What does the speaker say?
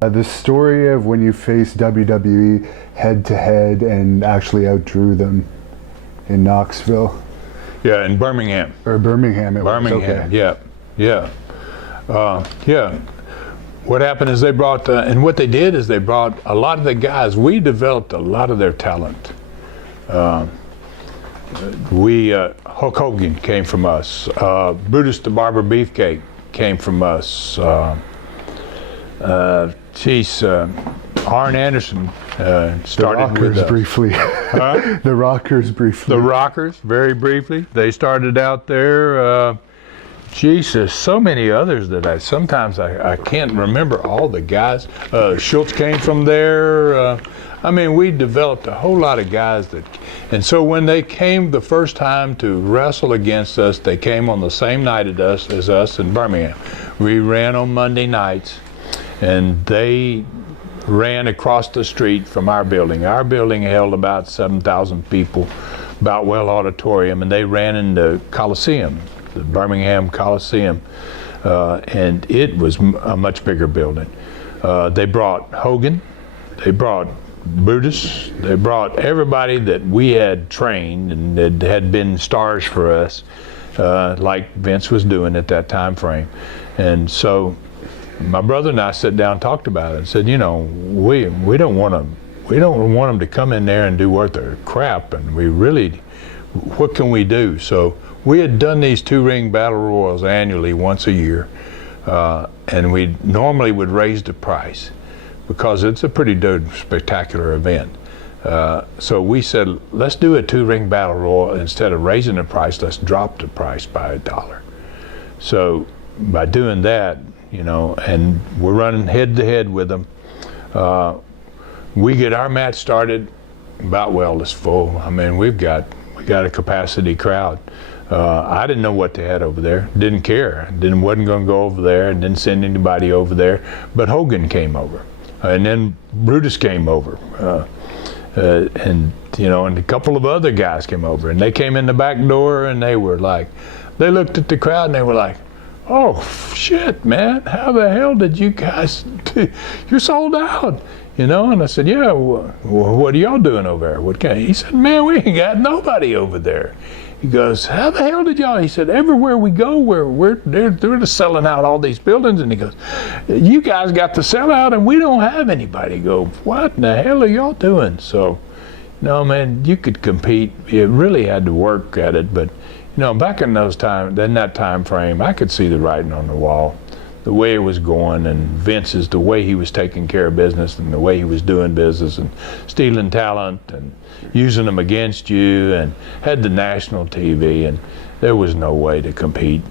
The story of when you faced WWE head-to-head and actually outdrew them in Knoxville. Yeah, in Birmingham. Or Birmingham. Birmingham, okay. Yeah. What happened is they brought, and what they did is they brought a lot of the guys. We developed a lot of their talent. Hulk Hogan came from us. Brutus the Barber Beefcake came from us. Arn Anderson started with us. Briefly. Huh? The Rockers briefly. The Rockers, very briefly. They started out there. Jesus, so many others that I can't remember all the guys. Schultz came from there. We developed a whole lot of guys and so when they came the first time to wrestle against us, they came on the same night as us in Birmingham. We ran on Monday nights, and they ran across the street from our building. Our building held about 7,000 people, about Well Auditorium, and they ran in the Coliseum, the Birmingham Coliseum, and it was a much bigger building. They brought Hogan, they brought Brutus, they brought everybody that we had trained and that had been stars for us, like Vince was doing at that time frame. And so my brother and I sat down and talked about it and said, we don't want them to come in there and do worth their crap, and what can we do? So we had done these 2-ring battle royals annually once a year, and we normally would raise the price because it's a pretty spectacular event. So we said, let's do a 2-ring battle royal. Instead of raising the price, let's drop the price by $1. So by doing that, and we're running head to head with them, we get our match started about it's full. We got a capacity crowd. I didn't know what they had over there. Didn't care. Wasn't going to go over there, and didn't send anybody over there. But Hogan came over, and then Brutus came over, and a couple of other guys came over, and they came in the back door, and they looked at the crowd, and they were like, "Oh shit, man! How the hell did you guys do? You're sold out." And I said, "Yeah. What are y'all doing over there?" He said, "Man, we ain't got nobody over there." He goes, "How the hell did y'all?" He said, "Everywhere we go, they're selling out all these buildings." And he goes, "You guys got to sell out, and we don't have anybody." Go, "What in the hell are y'all doing?" So, man, you could compete. You really had to work at it, but back in that time frame, I could see the writing on the wall, the way it was going, and Vince's, the way he was taking care of business and the way he was doing business and stealing talent and using them against you, and had the national TV, and there was no way to compete.